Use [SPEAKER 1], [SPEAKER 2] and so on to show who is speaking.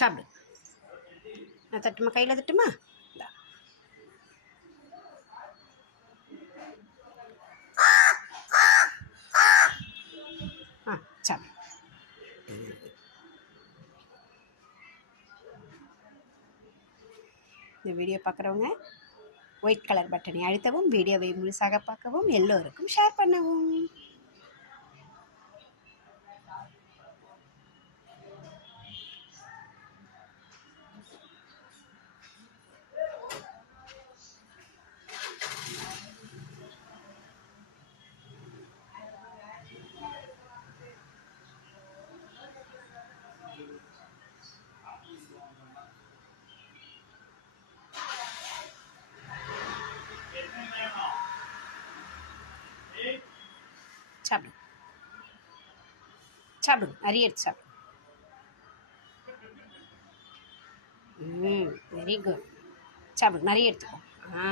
[SPEAKER 1] சாப்பிடு. நான் தட்டுமா கையில் தட்டுமா? ஆ சாப்பிடு. இந்த வீடியோ பார்க்குறவங்க ஒயிட் கலர் பட்டனை அழுத்தவும் வீடியோவை முழுசாக பார்க்கவும் எல்லோருக்கும் ஷேர் பண்ணவும். சாப்பிடு. சாப்பிடு நிறைய எடுத்து சாப்பிடு. ம் வெரி குட் சாப்பிடு நிறைய எடுத்துக்கோ. ஆ.